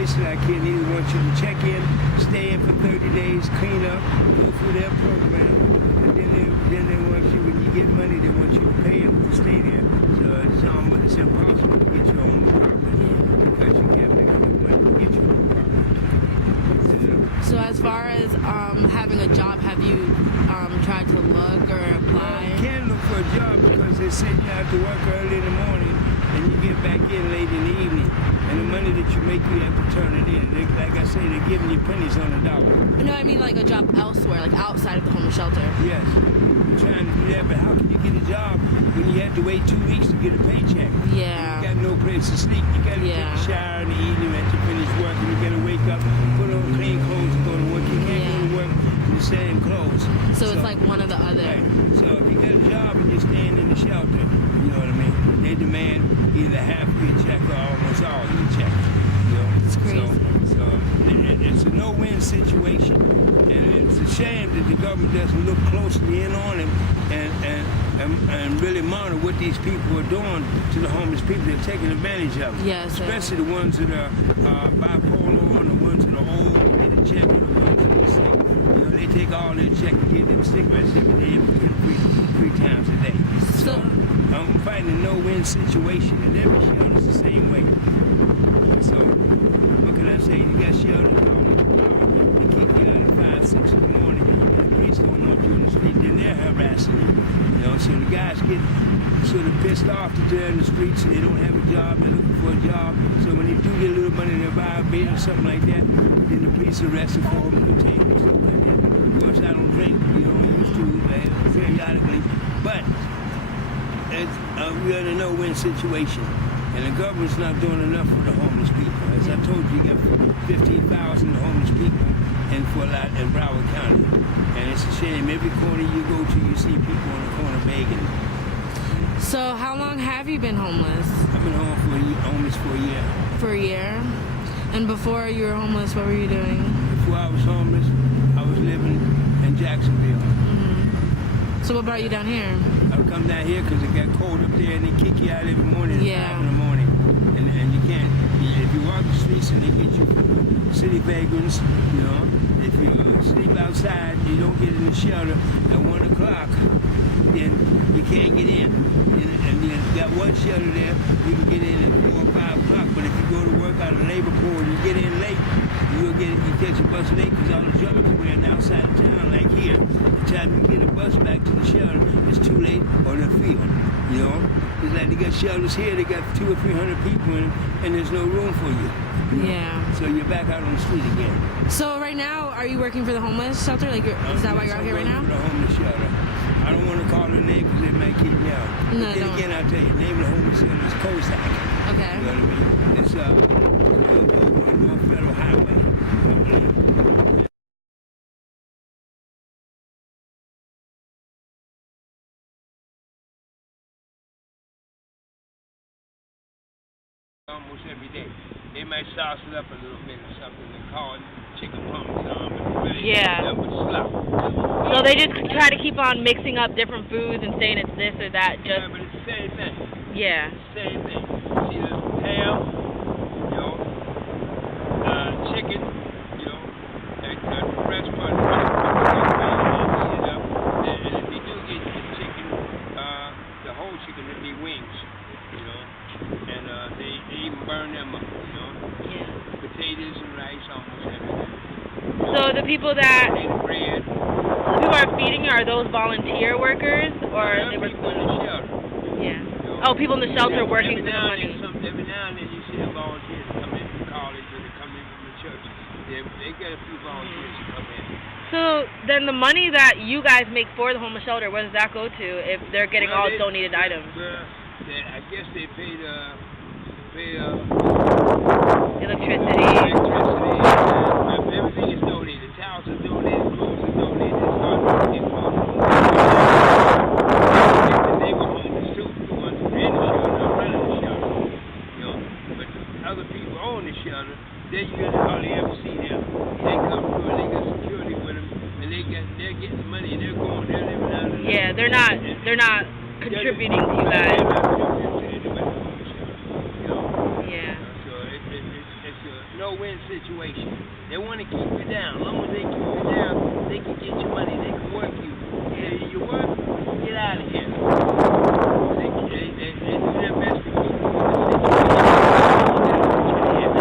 places like here, they want you to check in, stay in for 30 days, clean up, go through their program, and then they want you, when you get money, they want you to pay them to stay there. So it's impossible to get your own property because you can't make enough money to get your own property. So as far as having a job, have you tried to look or apply? You can't look for a job because they say you have to work early in the morning and you get back in late in the evening. And the money that you make, you have to turn it in. Like I say, they're giving you pennies on the dollar. No, I mean like a job elsewhere, like outside of the homeless shelter. Yes. You're trying to do that, but how can you get a job when you have to wait 2 weeks to get a paycheck? Yeah. You got no place to sleep. You got to take a shower in the evening after you finish work, and you got to wake up, put on clean clothes and go to work. You can't go to work in the same clothes. So it's like one or the other. Right. So if you got a job and you're staying in the shelter, you know what I mean? They demand either half of your check or almost all of your check. You know? It's crazy. So it's a no-win situation. And it's a shame that the government doesn't look closely in on it and really monitor what these people are doing to the homeless people. They're taking advantage of them. Yes, especially the ones that are bipolar and the ones that are old and get a check and the ones that are sick. You know, they take all their check and give them cigarettes every day and three times a day. So I'm fighting a no-win situation, and every shelter's the same way. So what can I say? You got shelters all over the power. They kick you out at 5, 6 in the morning. And the police don't want you in the street. Then they're harassing you. You know, so the guys get sort of pissed off that they're in the streets and they don't have a job. They're looking for a job. So when they do get a little money, they buy a beer or something like that. Then the police arrest them for them and detain them, stuff like that. Of course, I don't drink. You know, I used to periodically, but we're in a no-win situation, and the government's not doing enough for the homeless people. As I told you, you got 15,000 homeless people in Broward County, and it's a shame. Every corner you go to, you see people on the corner begging. So how long have you been homeless? I've been homeless for a year. For a year? And before you were homeless, what were you doing? Before I was homeless, I was living in Jacksonville. So what brought you down here? I would come down here because it got cold up there and they kick you out every morning at 5 in the morning. And you can't, if you walk the streets and they get you city vagrants, you know, if you sleep outside, you don't get in the shelter at 1 o'clock, then you can't get in. And you got one shelter there, you can get in at 4 or 5 o'clock, but if you go to work out of the labor pool and you get in late, you catch a bus late because all the jobs are wearing outside of town like here. The time you get a bus back to the shelter, it's too late or they're filled, you know? It's like they got shelters here, they got 200 or 300 people in them, and there's no room for you. Yeah. So you're back out on the street again. So right now, are you working for the homeless shelter? Like, is that why you're out here right now? For the homeless shelter. I don't want to call the name because it might keep me out. No, but then again, I'll tell you, the name of the homeless shelter is Cossack. Okay. You know what I mean? It's on North Federal Highway. Almost every day. They might sauce it up a little bit or something and call it chicken parmesan, but really that was slop. So they just try to keep on mixing up different foods and saying it's this or that. Yeah, but it's the same thing. Yeah. It's the same thing. It's either ham, you know, chicken, you know, and fresh butter. And if you do get the chicken, the whole chicken, it'd be wings, you know. And they even burn them up, you know. Yeah. Potatoes and rice, almost everything. So the people that bread. people are feeding you, are those volunteer workers or they work people in the shelter? Yeah. You know? Oh, people in the shelter working for the money. Every now and then you see the volunteers come in from college or they come in from the church. They get a few volunteers to come in. So then the money that you guys make for the homeless shelter, where does that go to if they're getting all donated items? I guess they pay electricity. Everything is donated. Towels are donated, clothes are donated. They were homeless too, the ones who were in the shelter, not running the shelter. You know, but other people own the shelter, they usually hardly ever see them. They come through and they got security with them, and they're getting money and they're living out of the yeah, they're not contributing to you guys. No no-win situation. They want to keep you down. As long as they keep you down, they can get your money. They can work you. You work, get out of here. They do their best to keep you in the situation.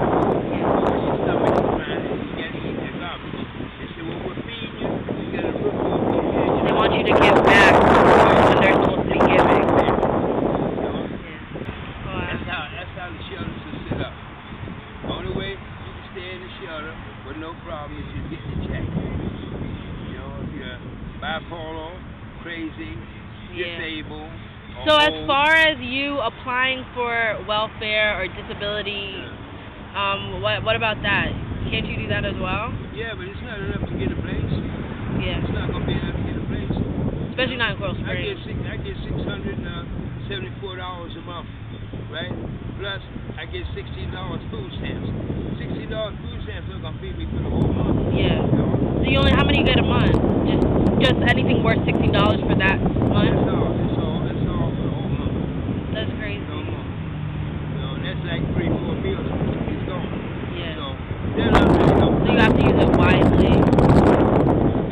Your stomach is crying and you got to eat their garbage. They say, well, we're feeding you. You got a roof over your head. They want you to give back when they're supposed to be giving. That's how the shelters are set up. The only way you can stay in the shelter with no problem is you get the check. You know, if you're bipolar, crazy, disabled. So as far as you applying for welfare or disability, what about that? Can't you do that as well? Yeah, but it's not enough to get a place. Yeah. It's not going to be enough to get a place. Especially not in Coral Springs. I get $674 a month, right? Plus, I get $16 food stamps. $16 food stamps are going to feed me for the whole month. Yeah. So you only, how many you get a month? Just anything worth $16 for that month? That's all for the whole month. That's crazy. No more. You know, that's like 3-4 meals. It's gone. Yeah. So, they're not really helping. So you have to use it wisely.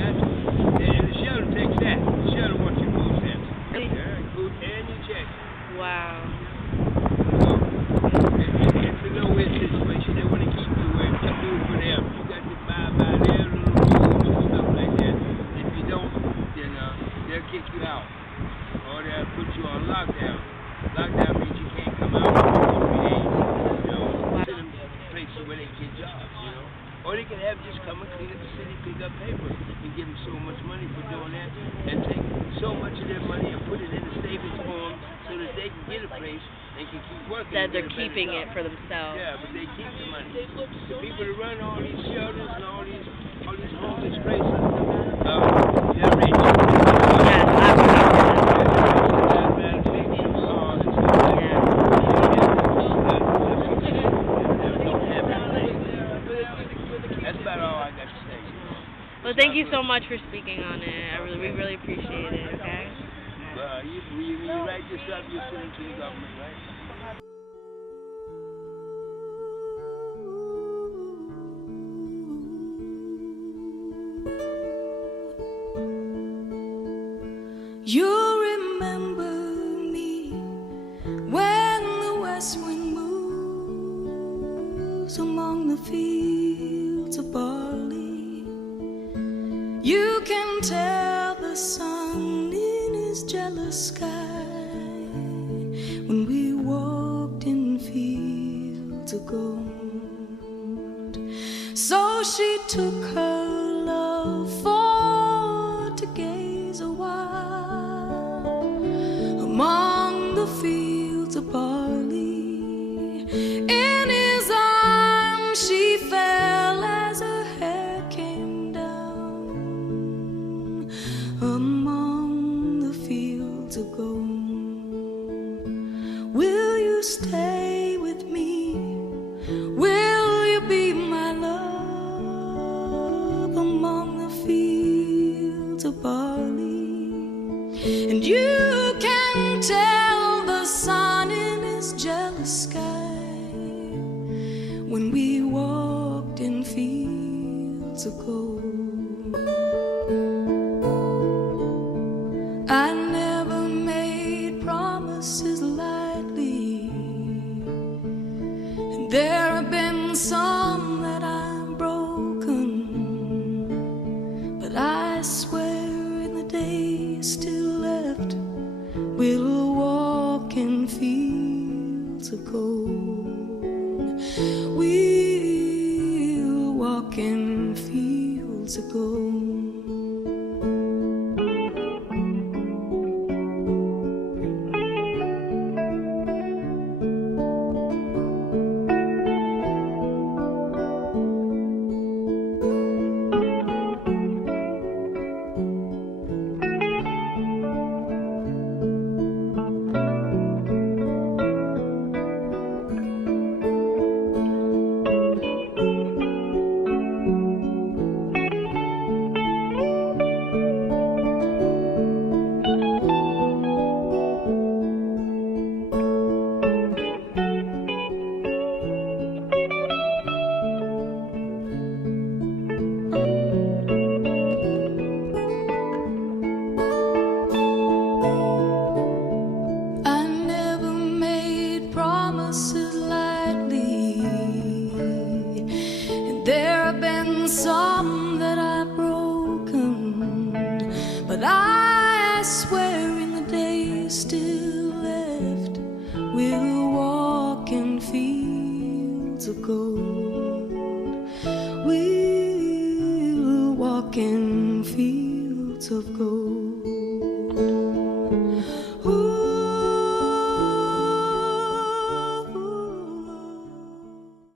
And the shelter takes that. The shelter wants your food stamps. Really? Yeah, food and your check. Wow. So, it's a no-win situation. They want to keep you where you do it for them. You got to abide by their little rules and stuff like that. If you don't, then they'll kick you out. Or they'll put you on lockdown. Lockdown means you can't come out for 3 days. You know, send them places where they get jobs, you know. Or they can have just come and clean up the city, pick up paper, and give them so much money for doing that, and take so much of their money and put it in a savings form so that they can get a place and can keep working. That they're keeping it for themselves. Yeah, but they keep the money. The people that run all these shelters and all these homeless places, they're rich. Yes, That's about all I got to say. Well, thank you so much for speaking on it. We really appreciate it, okay? You write this up, you're sending to the government, right? You remember me when the west wind moves among the fields of barley. You can tell the sun in his jealous sky when we walked in fields of gold. So she took her love for to gaze a while among the fields of barley. In his arms she fell as her hair came down among the fields of gold. Will you stay with me? Will you be my love among the fields of barley? And you can tell the sun in his jealous sky when we walked in fields of gold. I never made promises lightly, and there have been some that I've broken, but I swear in the days still left we'll walk in fields of gold. We'll walk in fields of gold. But I swear in the days still left, we'll walk in fields of gold. We'll walk in fields of gold.